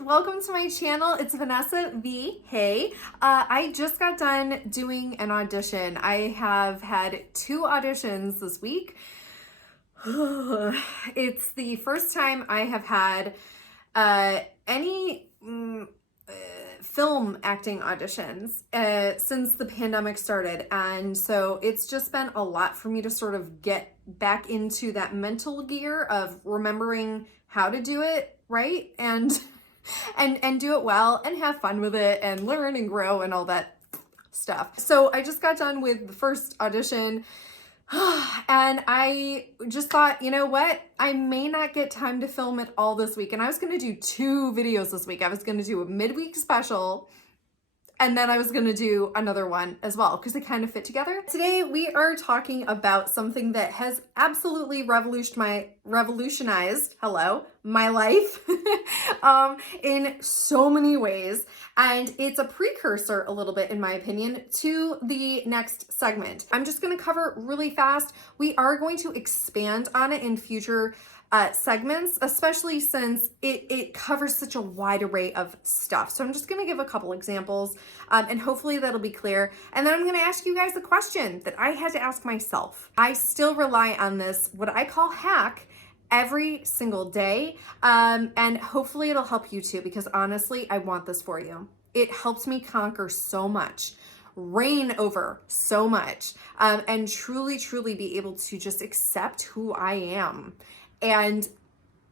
welcome to my channel. It's Vanessa V. Hey, I just got done doing an audition. I have had 2 auditions this week. It's the first time I have had any film acting auditions since the pandemic started, and so it's just been a lot for me to sort of get back into that mental gear of remembering how to do it right and do it well and have fun with it and learn and grow and all that stuff. So I just got done with the first audition and I just thought, you know what? I may not get time to film it all this week. And I was going to do 2 videos this week. I was going to do a midweek special, and then I was going to do another one as well because they kind of fit together. Today we are talking about something that has absolutely revolutionized my life in so many ways. And it's a precursor, a little bit, in my opinion, to the next segment. I'm just going to cover really fast. We are going to expand on it in future segments, especially since it covers such a wide array of stuff. So I'm just going to give a couple examples and hopefully that'll be clear. And then I'm going to ask you guys a question that I had to ask myself. I still rely on this, what I call hack, every single day. And hopefully it'll help you too, because honestly, I want this for you. It helps me conquer so much, reign over so much, and truly be able to just accept who I am and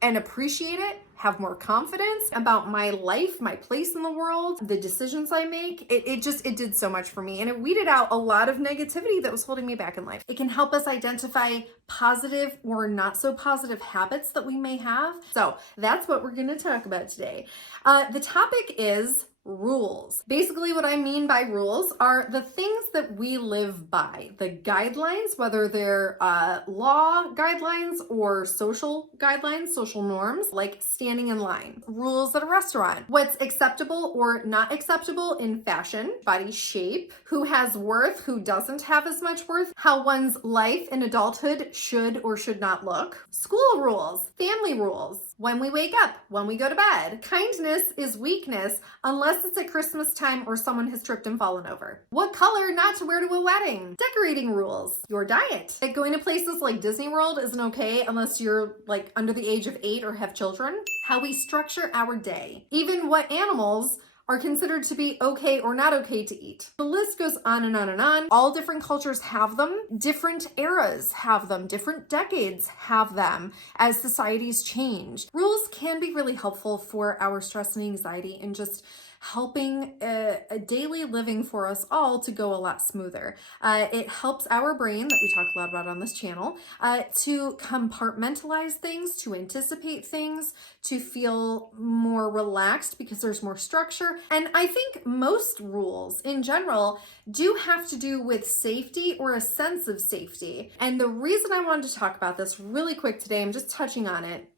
appreciate it, have more confidence about my life, my place in the world, the decisions I make. It did so much for me, and it weeded out a lot of negativity that was holding me back in life. It can help us identify positive or not so positive habits that we may have. So that's what we're gonna talk about today. The topic is rules. Basically, what I mean by rules are the things that we live by, the guidelines, whether they're law guidelines or social guidelines, social norms, like standing in line, rules at a restaurant, what's acceptable or not acceptable in fashion, body shape, who has worth, who doesn't have as much worth, how one's life in adulthood should or should not look, school rules, family rules, when we wake up, when we go to bed. Kindness is weakness unless it's at Christmas time or someone has tripped and fallen over. What color not to wear to a wedding. Decorating rules. Your diet. Like going to places like Disney World isn't okay unless you're like under the age of 8 or have children. How we structure our day. Even what animals are considered to be okay or not okay to eat. The list goes on and on and on. All different cultures have them. Different eras have them. Different decades have them as societies change. Rules can be really helpful for our stress and anxiety and just helping a daily living for us all to go a lot smoother. It helps our brain, that we talk a lot about on this channel, to compartmentalize things, to anticipate things, to feel more relaxed because there's more structure. And I think most rules in general do have to do with safety or a sense of safety. And the reason I wanted to talk about this really quick today, I'm just touching on it,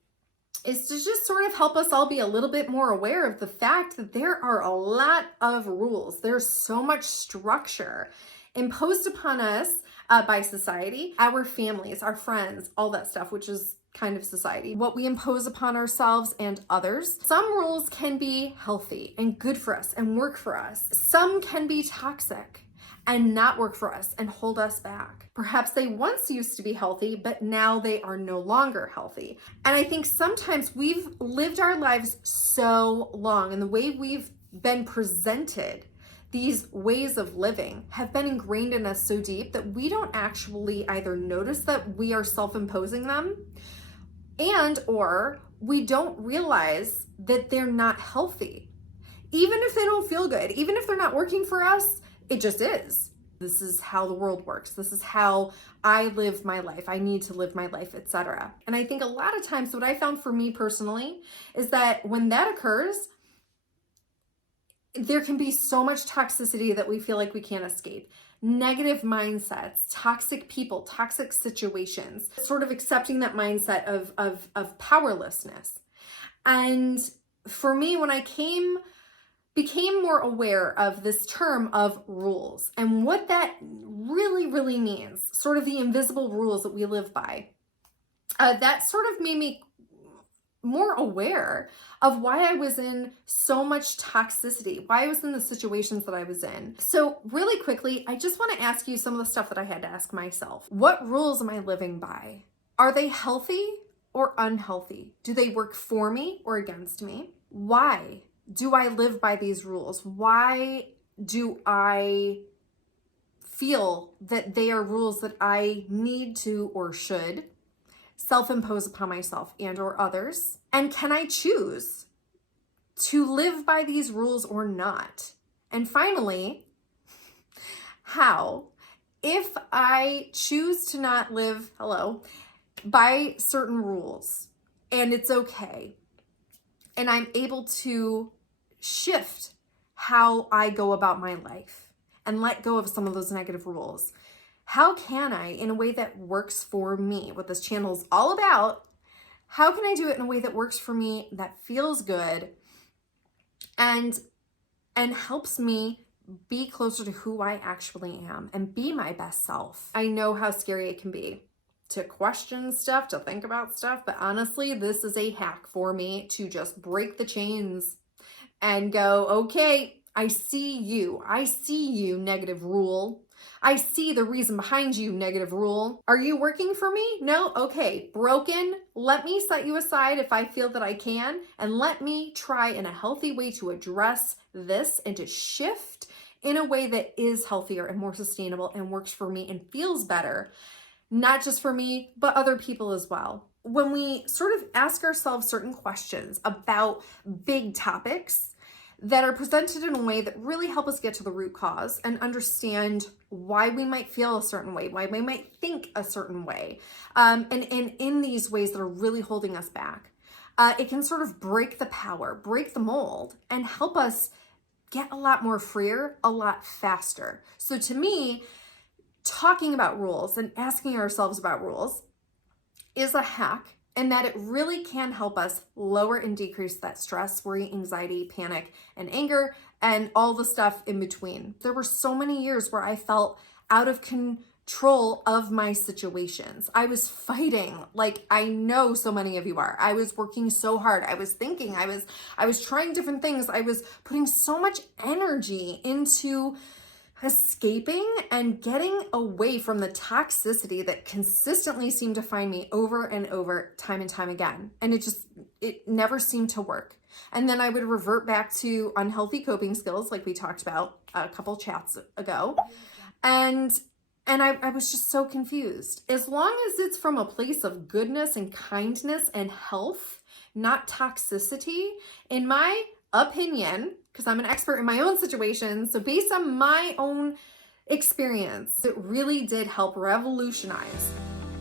is to just sort of help us all be a little bit more aware of the fact that there are a lot of rules. There's so much structure imposed upon us by society, our families, our friends, all that stuff, which is kind of society, what we impose upon ourselves and others. Some rules can be healthy and good for us and work for us. Some can be toxic and not work for us and hold us back. Perhaps they once used to be healthy, but now they are no longer healthy. And I think sometimes we've lived our lives so long, and the way we've been presented these ways of living have been ingrained in us so deep that we don't actually either notice that we are self-imposing them, and or we don't realize that they're not healthy. Even if they don't feel good, even if they're not working for us, it just is. This is how the world works. This is how I live my life. I need to live my life, etc. And I think a lot of times what I found for me personally is that when that occurs, there can be so much toxicity that we feel like we can't escape. Negative mindsets, toxic people, toxic situations, sort of accepting that mindset of powerlessness. And for me, when I became more aware of this term of rules and what that really means, sort of the invisible rules that we live by, that sort of made me more aware of why I was in so much toxicity, why I was in the situations that I was in. So really quickly, I just want to ask you some of the stuff that I had to ask myself. What rules am I living by? Are they healthy or unhealthy? Do they work for me or against me? Why do I live by these rules? Why do I feel that they are rules that I need to or should self-impose upon myself and or others? And can I choose to live by these rules or not? And finally, how? If I choose to not live, by certain rules, and it's okay, and I'm able to shift how I go about my life and let go of some of those negative rules, how can I, in a way that works for me, what this channel is all about, how can I do it in a way that works for me, that feels good, and helps me be closer to who I actually am and be my best self? I know how scary it can be to question stuff, to think about stuff, but honestly, this is a hack for me to just break the chains and go, okay, I see you, negative rule. I see the reason behind you, negative rule. Are you working for me? No? Okay, broken. Let me set you aside if I feel that I can, and let me try in a healthy way to address this and to shift in a way that is healthier and more sustainable and works for me and feels better, not just for me, but other people as well. When we sort of ask ourselves certain questions about big topics that are presented in a way that really help us get to the root cause and understand why we might feel a certain way, why we might think a certain way, and in these ways that are really holding us back, it can sort of break the power, break the mold, and help us get a lot more freer, a lot faster. So to me, talking about rules and asking ourselves about rules is a hack, and that it really can help us lower and decrease that stress, worry, anxiety, panic, and anger, and all the stuff in between. There were so many years where I felt out of control of my situations. I was fighting, like I know so many of you are. I was working so hard. I was thinking, I was trying different things. I was putting so much energy into escaping and getting away from the toxicity that consistently seemed to find me over and over, time and time again. And it never seemed to work. And then I would revert back to unhealthy coping skills, like we talked about a couple chats ago. And I was just so confused. As long as it's from a place of goodness and kindness and health, not toxicity, in my opinion, because I'm an expert in my own situation, so based on my own experience, it really did help revolutionize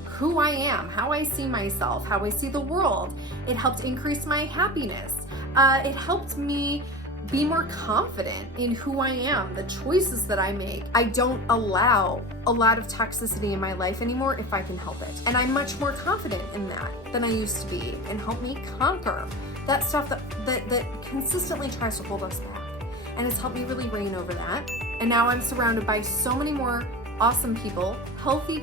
who I am, how I see myself, how I see the world. It helped increase my happiness. It helped me be more confident in who I am, the choices that I make. I don't allow a lot of toxicity in my life anymore if I can help it. And I'm much more confident in that than I used to be, and help me conquer that stuff that consistently tries to hold us back. And it's helped me really reign over that. And now I'm surrounded by so many more awesome people, healthy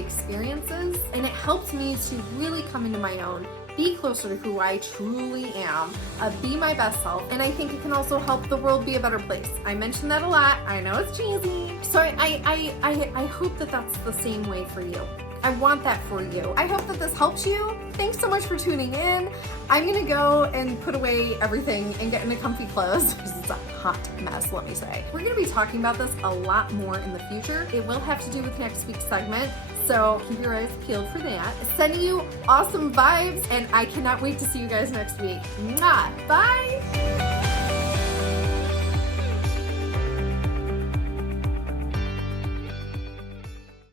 experiences. And it helped me to really come into my own, be closer to who I truly am, be my best self. And I think it can also help the world be a better place. I mention that a lot. I know it's cheesy. So I hope that that's the same way for you. I want that for you. I hope that this helps you. Thanks so much for tuning in. I'm gonna go and put away everything and get into comfy clothes because it's a hot mess, let me say. We're gonna be talking about this a lot more in the future. It will have to do with next week's segment, so keep your eyes peeled for that. Sending you awesome vibes, and I cannot wait to see you guys next week. Mwah! Bye!